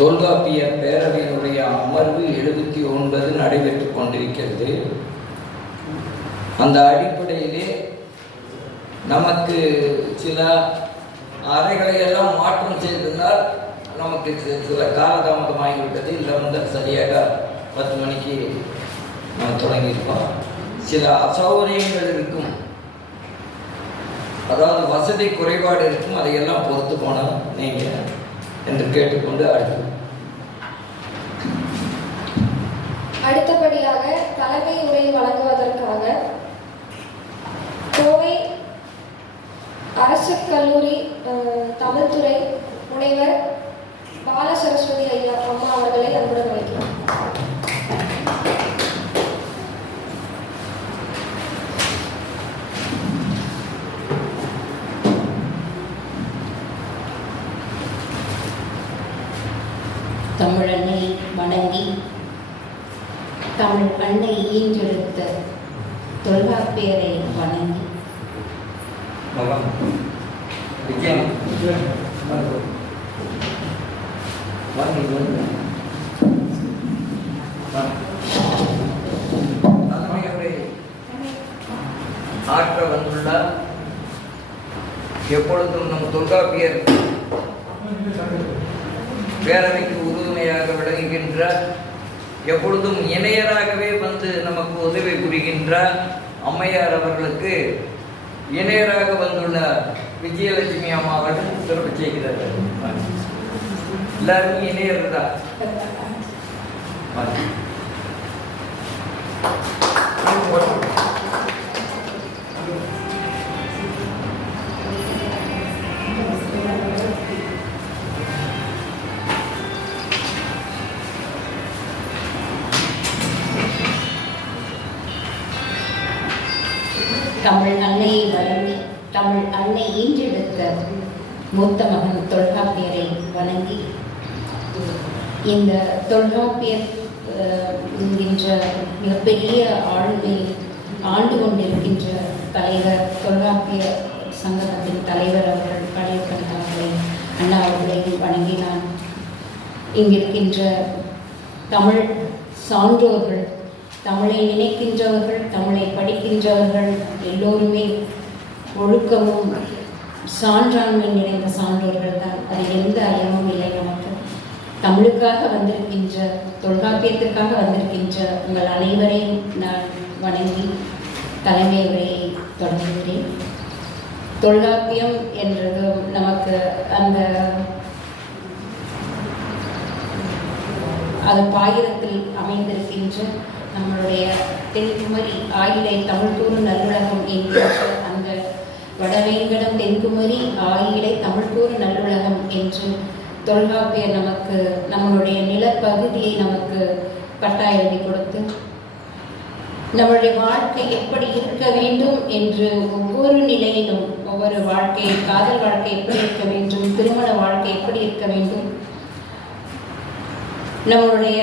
தொல்காப்பிய பேரவையினுடைய அமர்வு எழுபத்தி ஒன்பது நடைபெற்று கொண்டிருக்கிறது. அந்த அடிப்படையிலே நமக்கு சில அறைகளை எல்லாம் மாற்றம் செய்திருந்தால் நமக்கு சில காலதாமதம் ஆகிவிட்டது இல்லை வந்து சரியாக பத்து மணிக்கு நம்ம தொடங்கியிருக்கோம் சில அசௌகரியங்கள் இருக்கும். அதாவது வசதி குறைபாடு இருக்கும். அதையெல்லாம் பொறுத்து போனால் நீங்கள் என்று கேட்டுக்கொண்டு அடுத்து அடுத்தபடியாக தலைமை உரை வழங்குவதற்காக கோவை அரசு கல்லூரி தமிழ்துறை முனைவர் பாலசரஸ்வதி சரஸ்வதி ஐயா அம்மா அவர்களை அன்புடன் அழைக்கிறோம் தமிழனை வணங்கி தமிழ் அன்னை ஈன்றெடுத்த தொல்காப்பியரை வணங்கி. ஆற்ற வந்துள்ள எப்பொழுதும் நம் தொல்காப்பியர் பேரவைக்கு உறுதுணையாக விளங்குகின்ற எப்பொழுதும் இணையராகவே வந்து நமக்கு உதவி புரிகின்ற அம்மையார் அவர்களுக்கு இணையராக வந்துள்ள விஜயலட்சுமி அம்மா அவர்கள் சிறப்பு செய்கிறார்கள். எல்லாருமே இணையர் தான் தமிழ் அன்னையை வணங்கி தமிழ் அன்னை ஈன்றெடுத்த மூத்த மகன் தொல்காப்பியரை வணங்கி இந்த தொல்காப்பியர் என்கின்ற மிகப்பெரிய ஆளுமை ஆண்டு கொண்டிருக்கின்ற தலைவர் தொல்காப்பிய சங்கத்தின் தலைவர் அவர்கள் பழையப்பன் அவர்களை அண்ணா அவர்களையும் வணங்கினான். இங்கிருக்கின்ற தமிழ் சான்றோர்கள் தமிழை நினைக்கின்றவர்கள் தமிழை படிக்கின்றவர்கள் எல்லோருமே ஒழுக்கமும் சான்றாண்மை நிறைந்த சான்றோர்கள் தான். அது எந்த அயமும் இல்லை நமக்கு. தமிழுக்காக வந்திருக்கின்ற தொல்காப்பியத்திற்காக வந்திருக்கின்ற உங்கள் அனைவரையும் நான் வணங்கி தலைமை உரையை தொடங்குகிறேன். தொல்காப்பியம் என்றது நமக்கு அந்த அது பாயிரத்தில் அமைந்திருக்கின்ற நம்மளுடைய தென்குமரி ஆயிலை தமிழ்தூர் நல்லுலகம் என்று அந்த வடவேங்கடம் தென்குமரி ஆயிலை தமிழ்தூர் நல்லுலகம் என்று தொல்காப்பியர் நமக்கு நம்மளுடைய நிலப்பகுதியை நமக்கு பட்டா எழுதி கொடுத்து நம்மளுடைய வாழ்க்கை எப்படி இருக்க வேண்டும் என்று ஒவ்வொரு நிலையிலும் ஒவ்வொரு வாழ்க்கை காதல் வாழ்க்கை எப்படி இருக்க வேண்டும் திருமண வாழ்க்கை எப்படி இருக்க வேண்டும் நம்மளுடைய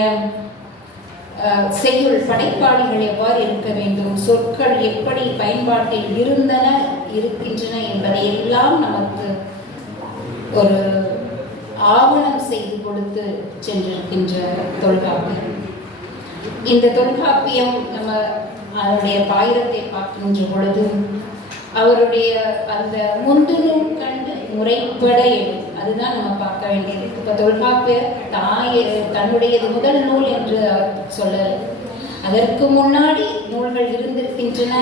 செய்யுள் படைப்பாளிகள் எவ்வாறு இருக்க வேண்டும்? சொற்கள் எப்படி பயன்பாட்டில் இருந்தன இருக்கின்றன என்பதை எல்லாம் நமக்கு ஒரு ஆவணம் செய்து கொடுத்து சென்றிருக்கின்ற தொல்காப்பியம் இந்த தொல்காப்பியம் நம்ம அதனுடைய பாயிரத்தை பார்க்கின்ற பொழுது அவருடைய அந்த முந்துநூல் கண்டு முறைப்பட எழும் அதுதான் நம்ம பார்க்க வேண்டியது. இப்போ தொல்காப்பியர் தாய் தன்னுடையது முதல் நூல் என்று அவர் சொல்லல அதற்கு முன்னாடி நூல்கள் இருந்திருக்கின்றன.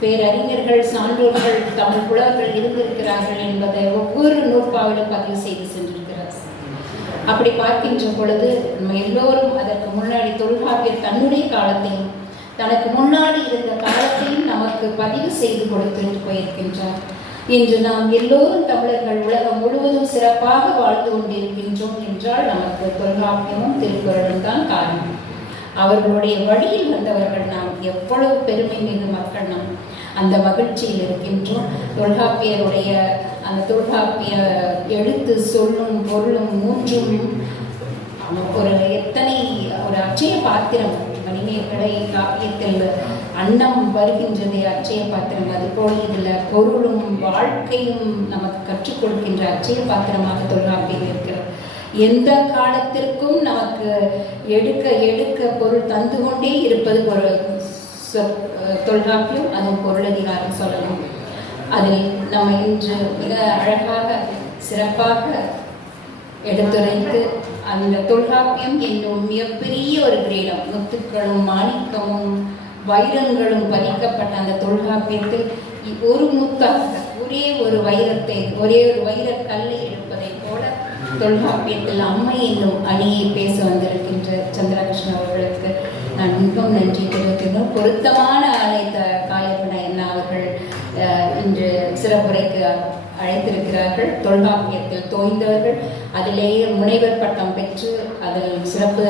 பேரறிஞர்கள் சான்றோர்கள் தமிழ் புலவர்கள் இருந்திருக்கிறார்கள் என்பதை ஒவ்வொரு நூற்பாவிலும் பதிவு செய்து சென்றிருக்கிறார். அப்படி பார்க்கின்ற பொழுது நம்ம எல்லோரும் அதற்கு முன்னாடி தொல்காப்பியர் தன்னுடைய காலத்தையும் தனக்கு முன்னாடி இருந்த காலத்தையும் நமக்கு பதிவு செய்து கொடுத்து போயிருக்கின்றார். இன்று நாம் எல்லோரும் தமிழர்கள் உலகம் முழுவதும் சிறப்பாக வாழ்ந்து கொண்டிருக்கின்றோம் என்றால் நமக்கு தொல்காப்பியமும் திருக்குறளும் தான் காரணம். அவர்களுடைய வழியில் வந்தவர்கள் நாம் எவ்வளவு பெருமை மிகு மக்கள் நாம் அந்த மகிழ்ச்சியில் இருக்கின்றோம். தொல்காப்பியருடைய அந்த தொல்காப்பிய எழுத்து சொல்லும் பொருளும் மூன்றும் ஒரு எத்தனை ஒரு அச்சய பாத்திரம் மணிமேகலை காப்பியத்தில் அன்னம் வருகின்றது அச்சய பாத்திரம். அதுபோல் இதில் பொருளும் வாழ்க்கையும் நமக்கு கற்றுக் கொடுக்கின்ற அச்சய பாத்திரமாக தொல்காப்பியம் இருக்கிறது எந்த காலத்திற்கும் நமக்கு எடுக்க எடுக்க பொருள் தந்து கொண்டே இருப்பது ஒரு தொல்காப்பியம். அது பொருளதிகாரம் சொல்லணும். அதில் நம்ம இன்று மிக அழகாக சிறப்பாக எடுத்துரைத்து அந்த தொல்காப்பியம் என்னும் மிகப்பெரிய ஒரு கிரீடம். முத்துக்களும் மாணிக்கமும் வைரங்களும் பதிக்கப்பட்ட அந்த தொல்காப்பியத்தில் ஒரு முத்தாக ஒரே ஒரு வைரத்தை ஒரே ஒரு வைர கல்லை எடுப்பதை போல தொல்காப்பியத்தில் அம்மை என்னும் அணியை பேச வந்திருக்கின்ற சந்திரகிருஷ்ணன் அவர்களுக்கு நான் மிகவும் நன்றி தெரிவிக்கிறேன் பொருத்தமான அழைத்த காயப்பன என்ன அவர்கள் இன்று சிறப்புரைக்கு அழைத்திருக்கிறார்கள். தொல்காப்பியத்தில் தோய்ந்தவர்கள். அதிலேயே முனைவர் பட்டம் பெற்று அதில் சிறப்பு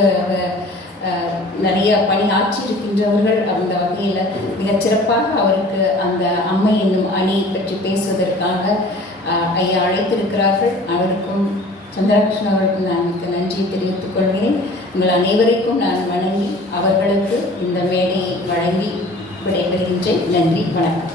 நிறைய பணியாற்றி இருக்கின்றவர்கள் அந்த வகையில் மிகச் சிறப்பாக அவருக்கு அந்த அம்மை என்னும் அணி பற்றி பேசுவதற்காக ஐயா அழைத்திருக்கிறார்கள். அவருக்கும் சந்திரகிருஷ்ணன் அவருக்கும் நான் மிக்க நன்றியை தெரிவித்துக் கொள்கிறேன். உங்கள் அனைவருக்கும் நான் வணங்கி அவர்களுக்கு இந்த மேடையை வழங்கி விடைபெறுகின்றேன். நன்றி வணக்கம்.